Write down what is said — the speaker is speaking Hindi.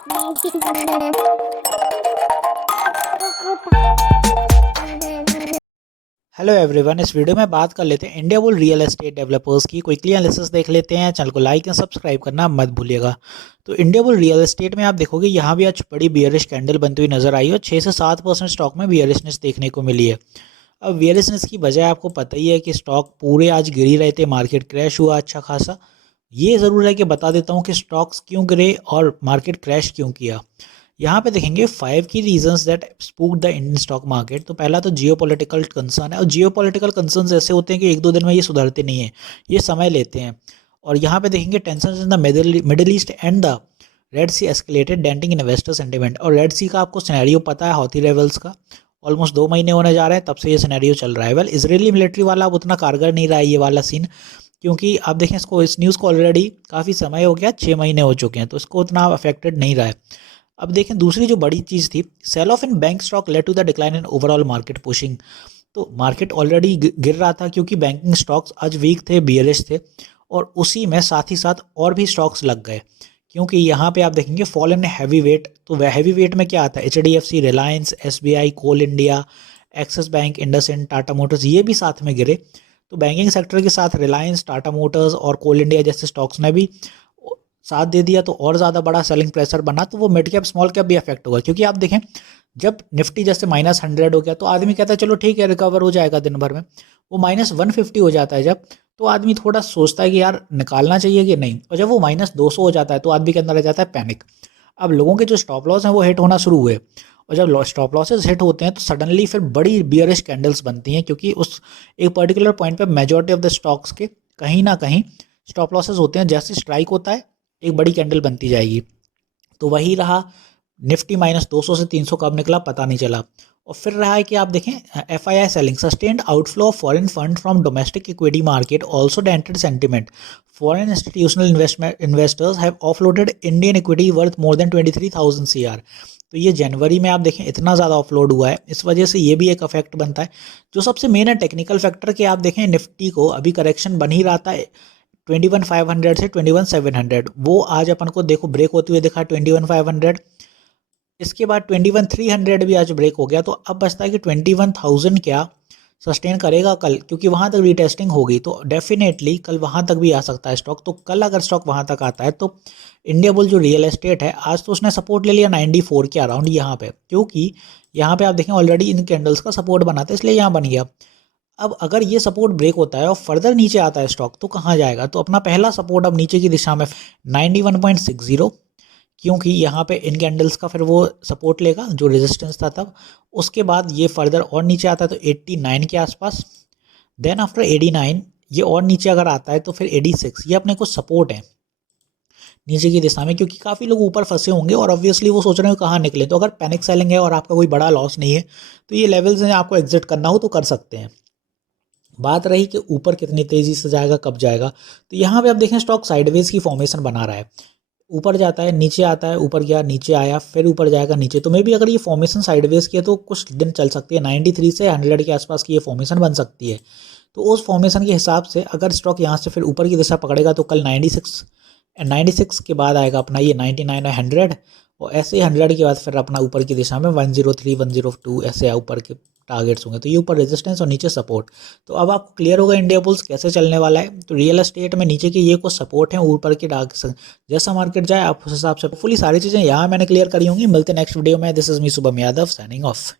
हेलो एवरीवन, इस वीडियो में बात कर लेते हैं India bull real estate developers की क्विकली एनालिसिस देख लेते हैं। चैनल को लाइक एंड सब्सक्राइब करना मत भूलिएगा। तो इंडिया बुल रियल एस्टेट में आप देखोगे यहाँ भी आज बड़ी बियरिश कैंडल बनती हुई नजर आई और 6 से 7% स्टॉक में बियरिशनेस देखने को मिली है। अब बियरिशनेस की वजह आपको पता ही है कि स्टॉक पूरे आज गिर ही रहे थे, मार्केट क्रैश हुआ अच्छा खासा। ये ज़रूर है कि बता देता हूँ कि स्टॉक्स क्यों गिरे और मार्केट क्रैश क्यों किया। यहाँ पे देखेंगे 5 की reasons that spook the Indian stock market. तो पहला तो जियोपॉलिटिकल कंसर्न है, और जियोपॉलिटिकल कंसर्न ऐसे होते हैं कि एक दो दिन में ये सुधरते नहीं है, ये समय लेते हैं। और यहाँ पे देखेंगे tension in the Middle East and the Red Sea escalated denting investor sentiment. और रेड सी का आपको सिनेरियो पता है, हौथी रेवल्स का ऑलमोस्ट 2 महीने होने जा रहे हैं तब से ये सिनेरियो चल रहा है। वेल, इजरायली मिलिट्री वाला अब उतना कारगर नहीं रहा है ये वाला सीन, क्योंकि आप देखें इसको, इस न्यूज़ को ऑलरेडी काफ़ी समय हो गया, 6 महीने हो चुके हैं, तो इसको उतना अफेक्टेड नहीं रहा है। अब देखें दूसरी जो बड़ी चीज़ थी, sell off in bank stock led to the decline in overall market pushing. तो मार्केट ऑलरेडी गिर रहा था क्योंकि बैंकिंग स्टॉक्स आज वीक थे, बियरिश थे, और उसी में साथ ही साथ और भी स्टॉक्स लग गए। क्योंकि यहाँ पे आप देखेंगे फॉल इन हैवी वेट। तो वह हैवी वेट में क्या आता है, HDFC, Reliance, SBI, Coal India, Axis Bank, IndusInd, Tata Motors, ये भी साथ में गिरे। तो बैंकिंग सेक्टर के साथ रिलायंस, टाटा मोटर्स और कोल इंडिया जैसे स्टॉक्स ने भी साथ दे दिया, तो और ज़्यादा बड़ा सेलिंग प्रेशर बना। तो वो मिड कैप स्मॉल कैप भी अफेक्ट होगा, क्योंकि आप देखें जब निफ्टी जैसे -100 हो गया तो आदमी कहता है चलो ठीक है रिकवर हो जाएगा दिन भर में। वो -150 हो जाता है जब, तो आदमी थोड़ा सोचता है कि यार निकालना चाहिए कि नहीं। और जब वो -200 हो जाता है तो आदमी के अंदर आ जाता है पैनिक। अब लोगों के जो स्टॉप लॉस हैं वो हिट होना शुरू हुए, और जब स्टॉप लॉसेस हिट होते हैं तो सडनली फिर बड़ी बियरिश कैंडल्स बनती हैं, क्योंकि उस एक पर्टिकुलर पॉइंट पे मेजॉरिटी ऑफ द स्टॉक्स के कहीं ना कहीं स्टॉप लॉसेस होते हैं। जैसे स्ट्राइक होता है एक बड़ी कैंडल बनती जाएगी। तो वही रहा, निफ्टी -200 से 300 कब निकला पता नहीं चला। और फिर रहा है कि आप देखें FII selling, sustained outflow of foreign fund from domestic equity market also dented sentiment. Foreign institutional investors have offloaded Indian equity worth more than 23,000 CR। तो ये जनवरी में आप देखें इतना ज़्यादा ऑफलोड हुआ है, इस वजह से ये भी एक अफेक्ट बनता है। जो सबसे मेन है टेक्निकल फैक्टर कि आप देखें निफ्टी को अभी करेक्शन बन ही रहा था 21,500 से 21,700। वो आज अपन को देखो ब्रेक होते हुए दिखा 21,500, इसके बाद 21,300 भी आज ब्रेक हो गया। तो अब बचता है कि 21,000 क्या सस्टेन करेगा कल, क्योंकि वहाँ तक रीटेस्टिंग होगी तो डेफिनेटली कल वहाँ तक भी आ सकता है स्टॉक। तो कल अगर स्टॉक वहाँ तक आता है तो इंडिया बुल जो रियल एस्टेट है आज तो उसने सपोर्ट ले लिया 94 के अराउंड यहाँ पे, क्योंकि यहाँ पे आप देखें ऑलरेडी इन कैंडल्स का सपोर्ट बना था, इसलिए यहाँ बन गया। अब अगर ये सपोर्ट ब्रेक होता है और फर्दर नीचे आता है स्टॉक तो कहाँ जाएगा, तो अपना पहला सपोर्ट अब नीचे की दिशा में 91.60, क्योंकि यहाँ पे इन कैंडल्स का फिर वो सपोर्ट लेगा जो रेजिस्टेंस था तब। उसके बाद ये फर्दर और नीचे आता है तो 89 के आसपास। देन आफ्टर 89 ये और नीचे अगर आता है तो फिर 86, ये अपने को सपोर्ट है नीचे की दिशा में, क्योंकि काफ़ी लोग ऊपर फंसे होंगे और ऑब्वियसली वो सोच रहे हो कहाँ निकले। तो अगर पैनिक सेलिंग है और आपका कोई बड़ा लॉस नहीं है तो ये लेवल्स हैं, आपको एग्जिट करना हो तो कर सकते हैं। बात रही कि ऊपर कितनी तेज़ी से जाएगा, कब जाएगा, तो यहाँ पे आप देखें स्टॉक साइडवेज की फॉर्मेशन बना रहा है। ऊपर जाता है, नीचे आता है, ऊपर गया, नीचे आया, फिर ऊपर जाएगा, नीचे। तो मे भी अगर ये फॉर्मेशन साइडवेज की है तो कुछ दिन चल सकती है, 93 से 100 के आसपास की ये फॉर्मेशन बन सकती है। तो उस फॉर्मेशन के हिसाब से अगर स्टॉक यहाँ से फिर ऊपर की दिशा पकड़ेगा तो कल 96 के बाद आएगा अपना ये 99 और 100, और ऐसे ही 100 के बाद फिर अपना ऊपर की दिशा में 103, 102 ऐसे ऊपर के टारगेट्स होंगे। तो ये ऊपर रेजिस्टेंस और नीचे सपोर्ट। तो अब आपको क्लियर होगा इंडिया बुल्स कैसे चलने वाला है। तो रियल एस्टेट में नीचे के ये कुछ सपोर्ट हैं, ऊपर के टारगेट्स, जैसा मार्केट जाए आप उस हिसाब से फुली सारी चीज़ें यहाँ मैंने क्लियर करी होंगी। मिलते हैं नेक्स्ट वीडियो में। This is me Shubham Yadav signing off.